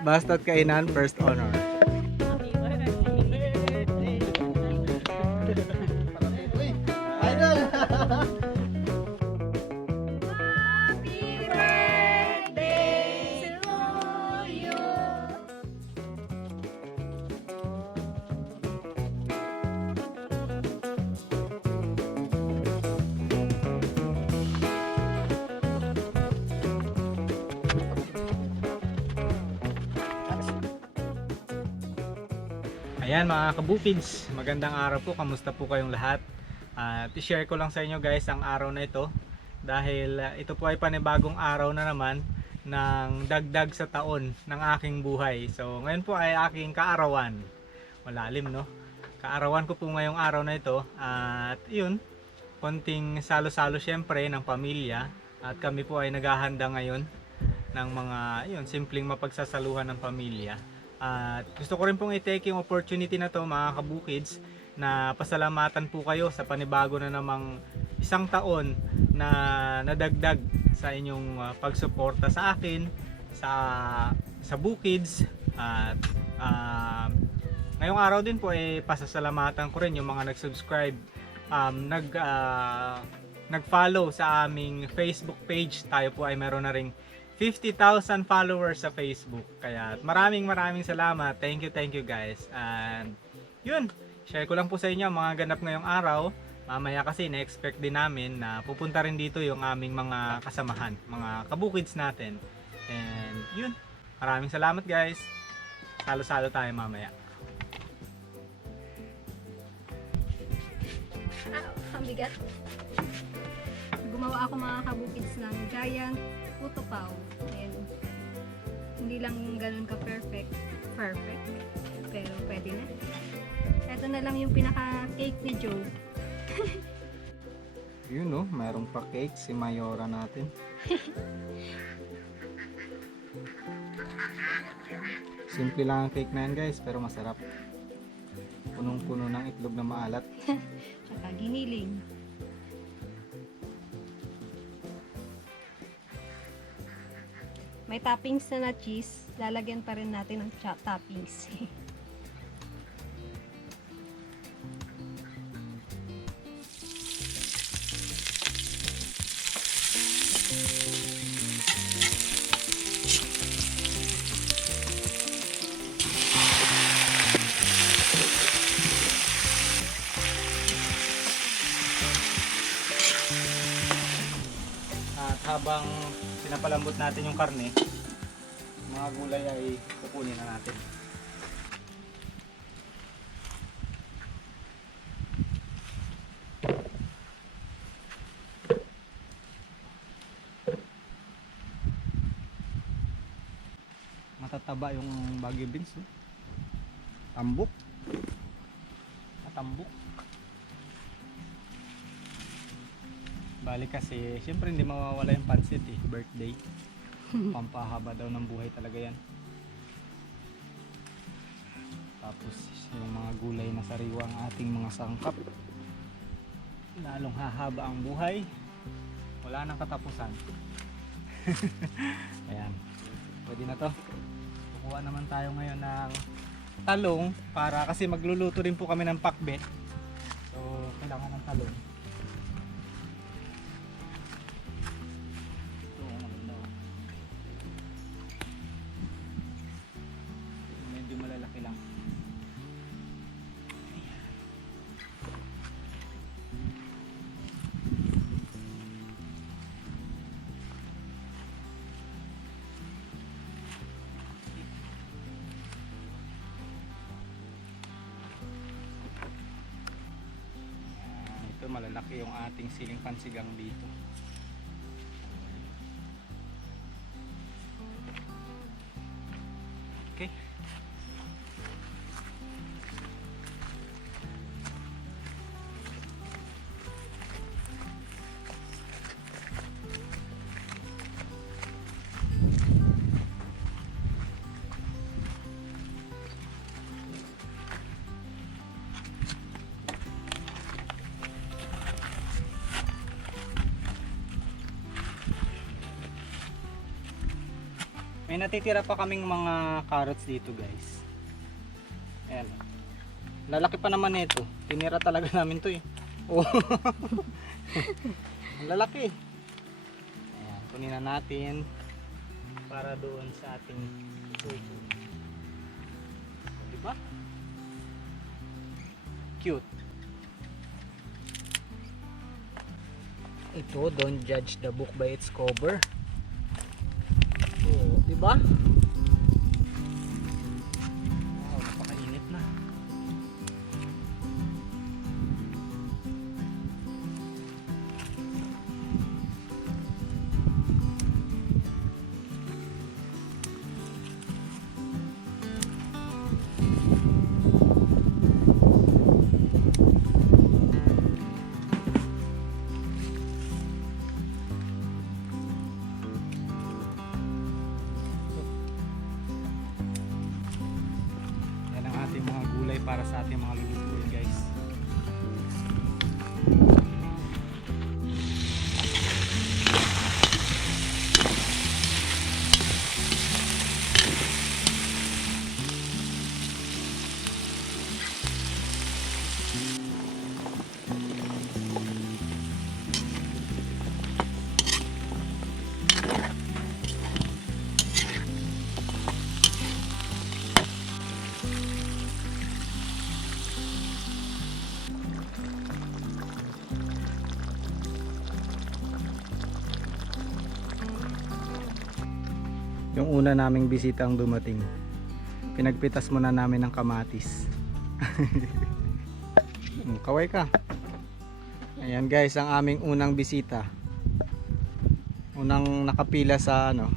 Basta't kainan, first honor. Happy birthday to you. Ayan mga kabukids, magandang araw po, kamusta po kayong lahat? At i-share ko lang sa inyo guys ang araw na ito dahil ito po ay panibagong araw na naman ng dagdag sa taon ng aking buhay. So ngayon po ay aking kaarawan. Malalim no? Kaarawan ko po ngayong araw na ito at yun, konting salo-salo syempre ng pamilya at kami po ay naghahanda ngayon ng mga yun, simpleng mapagsasaluhan ng pamilya. At gusto ko rin pong i-take yung opportunity na to mga kabukids na pasalamatan po kayo sa panibago na namang isang taon na nadagdag sa inyong pagsuporta sa akin sa Bukids. At ngayong araw din po ay pasasalamatan ko rin yung mga nag-subscribe, nag-follow sa aming Facebook page. Tayo po ay meron na ring 50,000 followers sa Facebook. Kaya maraming salamat. Thank you guys. And yun, share ko lang po sa inyo ang mga ganap ngayong araw. Mamaya kasi na-expect din namin na pupunta rin dito yung aming mga kasamahan, mga kabukids natin. And yun, maraming salamat guys. Salo-salo tayo mamaya. Ang bigat. Gumawa ako mga kabukids ng giant puto pao. Ayan. Hindi lang ganun ka perfect, pero pwede na. Ito na lang yung pinaka cake ni Joe. Yun no, mayroong pa cake si Mayora natin. Simple lang ang cake na yan guys, pero masarap. Punong-puno ng itlog na maalat. Tsaka giniling. May toppings na cheese, lalagyan pa rin natin ng toppings. At habang pinapalambot natin yung karne, mga gulay ay kukunin na natin. Matataba yung Baguio beans, no? Tambok. Matambok. Balik kasi, syempre hindi mawawala yung pansit eh, birthday. Pampahaba daw ng buhay talaga yan. Tapos yung mga gulay na sariwa ang ating mga sangkap, lalong hahaba ang buhay, wala nang katapusan. Ayan, pwede na to. Kukuha naman tayo ngayon ng talong para kasi magluluto rin po kami ng pakbet, so kailangan ng talong. Malalaki lang. Ito malalaki yung ating siling pansigang dito. Okay. May natitira pa kaming mga carrots dito guys. Ayan. Lalaki pa naman ito. Tinira talaga namin to eh. Oh. Ang lalaki. Ayan, kunin na natin para doon sa ating suso. Diba? Cute. Ito, don't judge the book by its cover. Oh, diba? Wow, napakainit na. Yan ang ating mga gulay para sa ating mga lulutuin guys. Yung una naming bisita ang dumating. Pinagpitas muna namin ng kamatis. Kaway ka. Ayan guys, ang aming unang bisita. Unang nakapila sa ano?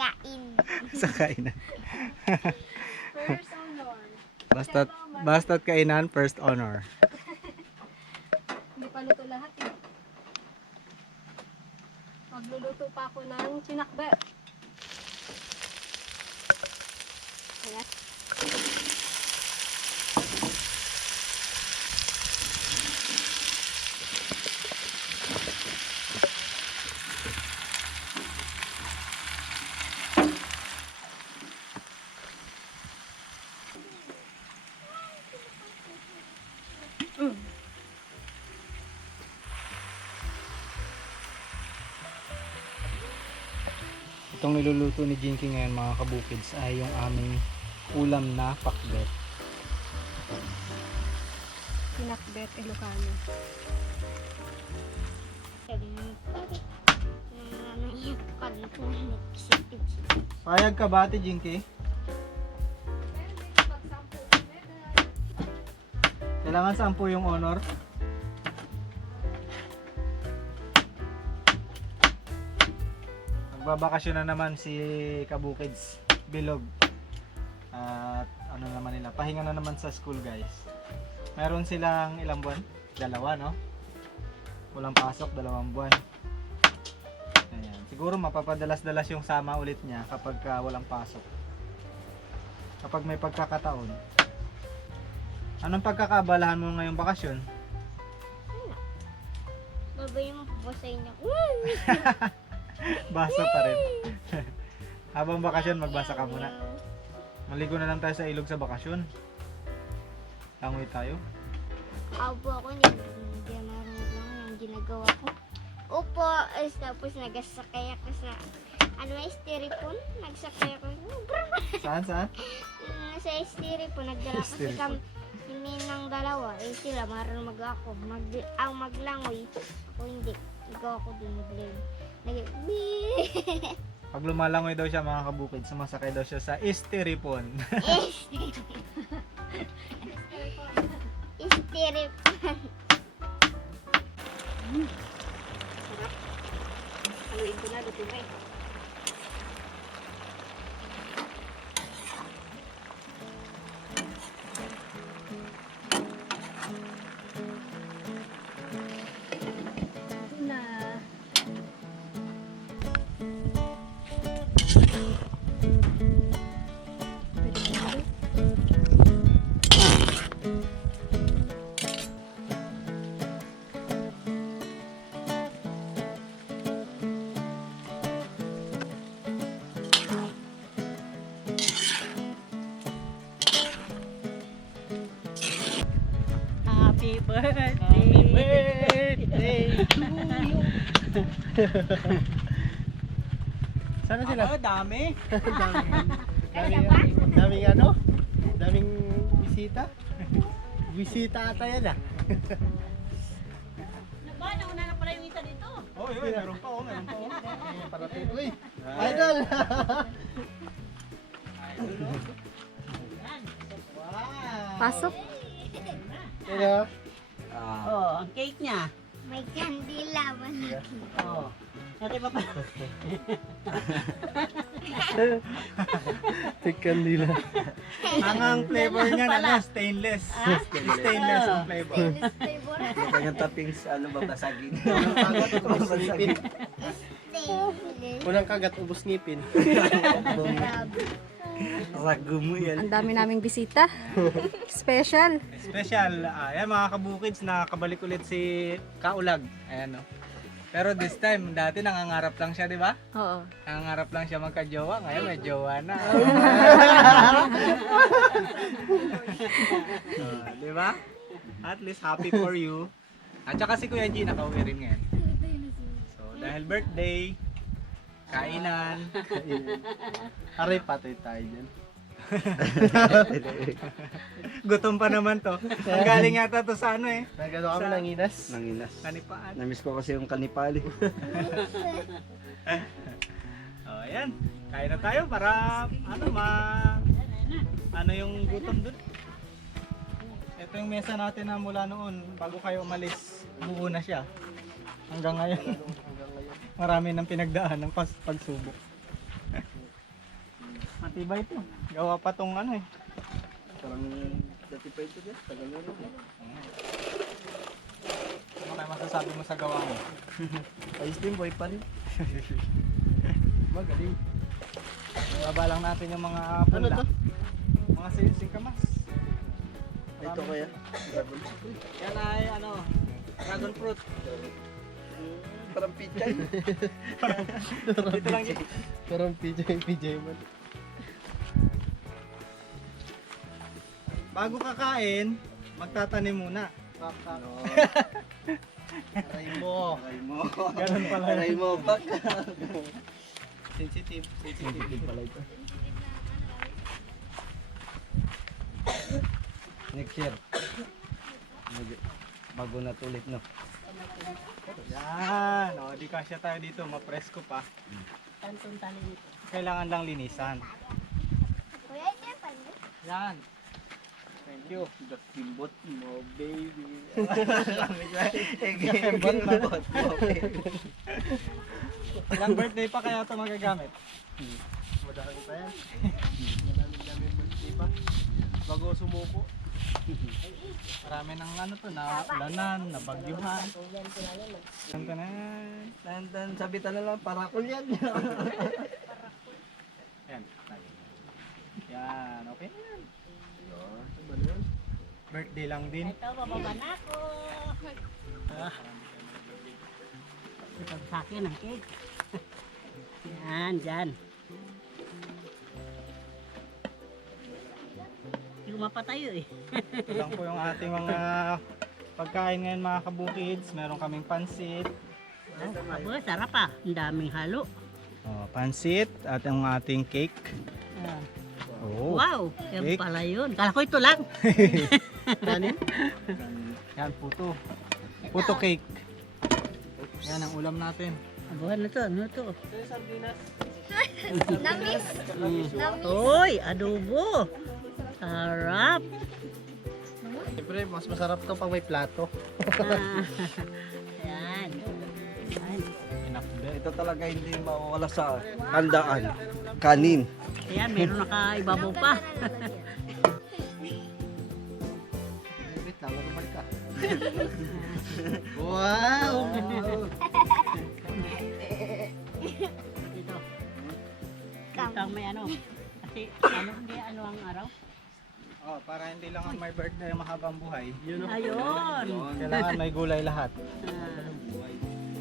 Kain. Sa kainan. First honor. Basta't kainan, first honor. Hindi pa luto lahat eh. Magluluto pa ako ng sinakbet. Ayan. Itong niluluto ni Jinky ngayon mga kabukids ay yung aming ulam na pakbet. Sinakbet Ilocano. Payag ka ba ate Jinky? Kailangan 10 yung honor. Magbabakasyon na naman si Kabukids Bilog. At ano naman nila, pahinga na naman sa school guys. Meron silang ilang buwan? 2, no? Walang pasok, 2 buwan. Ayan. Siguro mapapadalas-dalas yung sama ulit niya kapag walang pasok. Kapag may pagkakataon. Anong pagkakabalahan mo ngayong bakasyon? Babay mo po sa inyo. Basa pa rin. Habang bakasyon, magbasa ka muna. Maligo na lang tayo sa ilog sa bakasyon. Langoy tayo. Opo ako, hindi marunong yung ginagawa ko. Opo, tapos nagsakay ako sa styrofoam. Nagsakay ako. Saan? Sa styrofoam, nagdala kasi kami ng 2. Sila marunong ako. Ang maglangoy. Ako hindi. Ikaw ako din mag-learn. Pag lumalangoy daw siya mga kabukid, sumasakay daw siya sa styrofoam. Styrofoam. Sarap. Haluin ko na, luto na eh. Na. Sana sila? Dami. Daming ano? Daming bisita? Bisita ata yan ah. Ba, nauna na pala yung isa dito. Oh, yun, meron pa, meron pa. Parating. Uy! Idol! Pasok. Ano? Oh, ang cake niya. May kandila, wala. Oh. Natin pa pa. Chicken nila. Ang flavor niya na stainless. Stainless ang flavor. Flavor. Kanyang toppings, ano ba, basagin? Unang kagat, ubos ngipin. Stainless. Unang kagat, ubos ngipin. Grabe. Ragu mo yan. Ang dami naming bisita. Special. Special. Ayan mga kabukids, nakakabalik ulit si Kaulag. Ayan no. Pero this time, dati nangangarap lang siya, di ba? Oo. Nangangarap lang siya magka-jowa. Ngayon may jowa na. Di ba? At least happy for you. At saka si Kuya G nakauwi rin ngayon. So, dahil birthday, kainan. Aray, patay tayo dyan. Gutom pa naman to. Ang galing yata to sa ano eh. Nagano kami ng inas. Nanginas. Kanipaan. Namiss ko kasi yung kanipali. Oh, ayan. Kain na tayo para ano yung gutom dun. Ito yung mesa natin na mula noon bago kayo umalis. Buo na siya. Hanggang ngayon. Marami nang pinagdaan ng pagsubok. Matibay ito. Gawa pa tong ano eh. Parang dati pa ito dyan. Tagal na rin. Ano kayo masasabi mo sa gawa mo? Ayos din, boy pa rin. Magaling. Baba lang natin yung mga Ano pula. to? Mga singkamas. Ito kaya. Dragon. Yan ay ano, dragon fruit. Parang pichay. Dito lang yun. Parang PJ man. Bago kakain, magtatanim muna. Aray mo. Aray mo. Ganun pala. Aray mo, bak. Sensitive. Sensitive pala ito. Next year. Bago na tulit, no? Yan. O, di kasya tayo dito. Mapresko pa. Tantong tali nito. Kailangan lang linisan. Kuya, ito pa niyo. Yan. Thank you. The kimbot mo, baby. Kimbot mo. Ilang birthday pa kaya ito magagamit? Madami pa yan. Madami birthday pa. Bago sumuko. Marami ng ano to, na ulanan, na bagyuhan. Tantanan. Tantan, sabitan na lang, parakol yan. Yan. Yan, okay na yan. Birthday lang din. Ito, bababa na ako. Ito sa akin ang cake. Yan, dyan. Hindi ko mapatayo eh. Ito lang po yung ating mga pagkain ngayon mga kabukids. Meron kaming pansit. Abo, sarap ah. Ang daming halo. Oh, pansit at ang ating cake. Ah. Oh. Wow, yan Cake. pala yun. Kala ko ito lang. Kanin? Yan, puto. Puto cake. Yan ang ulam natin. Abo, ano to? Ano to? Namis. Namis. Uy, adobo. Sarap. Siyempre, mas masarap to pag may plato. Ah. Yan. Yan. Pinakbet. Ito talaga hindi mawawala sa handaan. Kanin. Ayan, meron nakaibabaw pa. Wait lang, balik ka. Wow! Dito. Dito ang may ano. Kasi ano, hindi ano ang araw. Oh, para hindi lang ang may birthday ang mahabang buhay. Ayun. Kailangan may gulay lahat. Ah.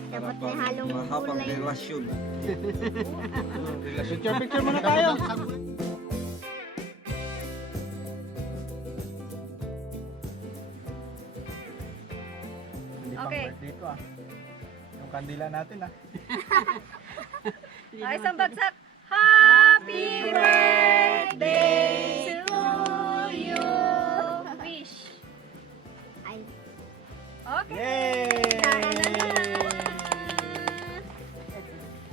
Dapat may halong Mahabang gulay. relasyon. Picture muna tayo. Hindi pang Okay. birthday ko ah. Yung kandila natin ah. Ay, isang bagsak. Happy birthday to you. Wish. Ay, Okay. Yay!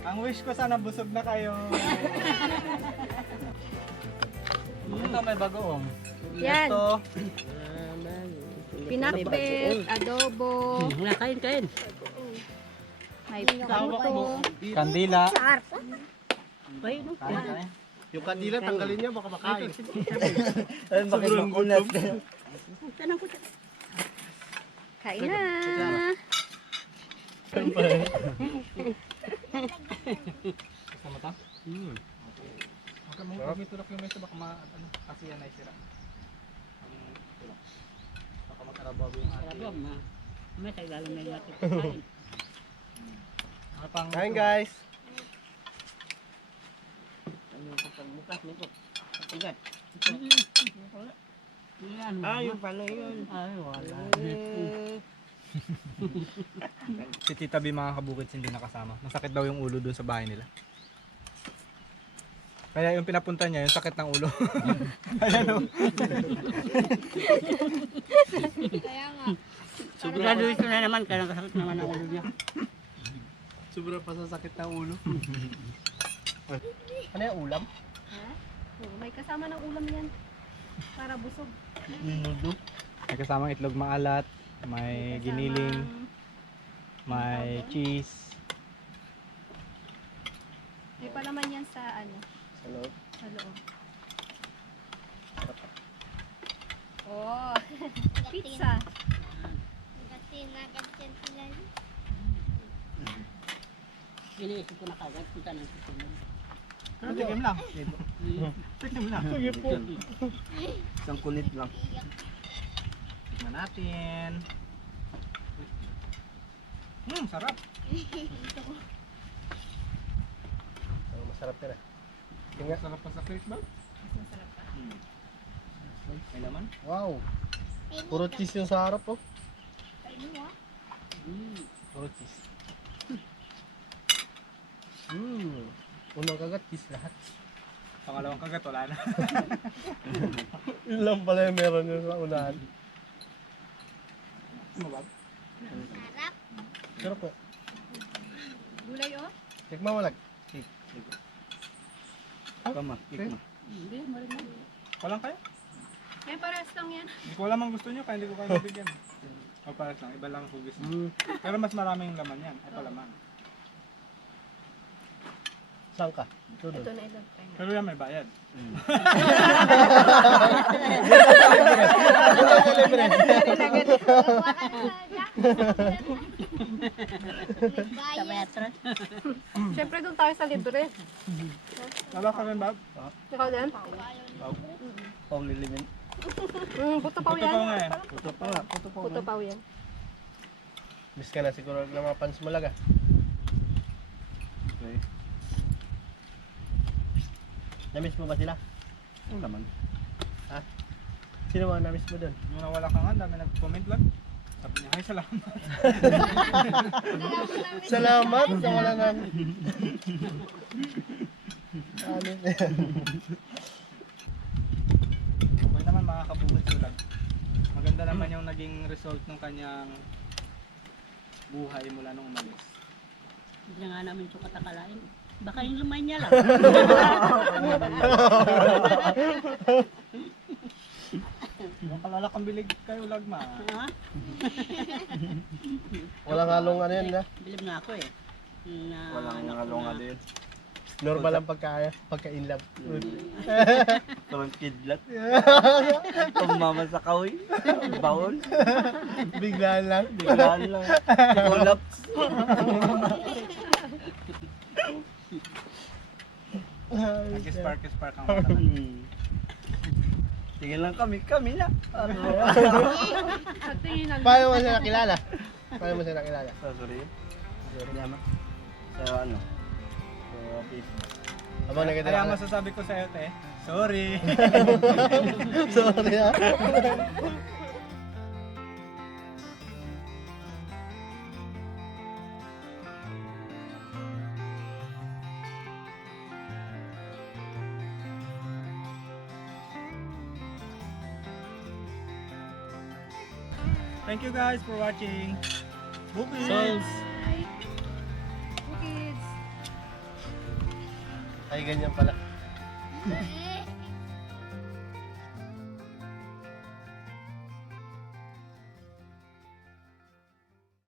Ang wish ko sana busog na kayo. Ito may bagoong. Yan. Ito, Pinakbet, adobo, Wala, kain. may puto. kandila. Ay, no. Kain. Yung kandila, tanggalin niya, baka makain. Ayun, bakit makunat? Tanong ko. Kain na. Gusto mo to? Okay, may tulak yung mesa, baka kasi yan ay sira. Tulak. Baka magkarabaw yung ating. Karabog, ma. May tagalang na yung ating kain. Ano pang- Kain guys. Ano yung pagbukas nito? Pagkagat. Yan. Yung pala yun. Ay, wala. Si Tita B mga kabukids hindi nakasama. Masakit daw yung ulo dun sa bahay nila. Kaya yung pinapunta niya, yung sakit ng ulo. Ayan o. kaya nga. Sigurado ito na naman, kaya nakasakit naman ang ulo niya. Sobra pa sa sakit ng ulo. Ano yung ulam? Ha? Oo, may kasama ng ulam yan. Para busog. May kasamang itlog maalat, may giniling, may cheese. May palaman yan sa ano, Hello? sa loob. Oh, pizza. Gatin na gatin sila. Iniisip ko na kagad, punta ng susunod. Tikim lang. Tikim lang. Sige po. Isang kunit lang. Tignan natin. Sarap. Masarap ka na. Tingnan. Sarap pa sa face ba? Masarap pa. May laman. Wow. Puro cheese yung sa harap oh. Puro cheese. Unang kagat, cheese lahat. Pangalawang kagat, wala na. Yun lang pala yung meron yun sa unahan. Mabab. Sarap. Sarap po. Gulay oh. Tikman mo lang. Kama, tikma. Hindi, marimay. Walang kayo? Yan, parehas lang yan. Hindi ko alam ang gusto nyo, kaya hindi ko kayo mabigyan. O pares lang, iba lang ang hugis nyo. Pero mas maraming laman yan, ay palaman. Saan ka? Ito doon. Ito na ilang tayo. Pero yan may bayad. Sa metro. Siyempre doon tayo sa libre. Wala ka rin, Bob? Ikaw din? Pang lilimin. Puto paw Ito pa yan. nga eh. Puto pa nga, puto pa Puto paw yan. Miss ka na siguro ng mga pants mo lang ah. Okay. Namiss mo ba sila? Ang laman. Sino mga namiss mo doon? Nung nawala ka nga, dami nag-comment lang. Sabi niya, ay salamat. Salamat sa wala na. Ano Okay naman mga kabukid sulag. Maganda naman yung naging result ng kanyang buhay mula nung umalis. Hindi na nga namin ito katakalain. Baka yung lumay niya lang. Yung kalalakang bilig kayo lagma. Ha? Walang halong ano yan na. Bilib nga ako eh. Na, Walang anak ko halong na- ano yun. Normal ang pagka-in love. Parang kidlat. Tumama sa kahoy. Baon. Biglaan lang. Biglaan lang. Collapse. Nag-spark ang mata. Tingin lang kami na. Ano? Sa tingin lang. Paano mo siya nakilala? Paano mo siya nakilala? Sorry. Salamat. Sa ano? Sa Facebook. Abang Kaya nakita masasabi ko sa iyo, te, sorry. Sorry ah. Thank you guys for watching. Bookies! Kids! Ay, ganyan pala.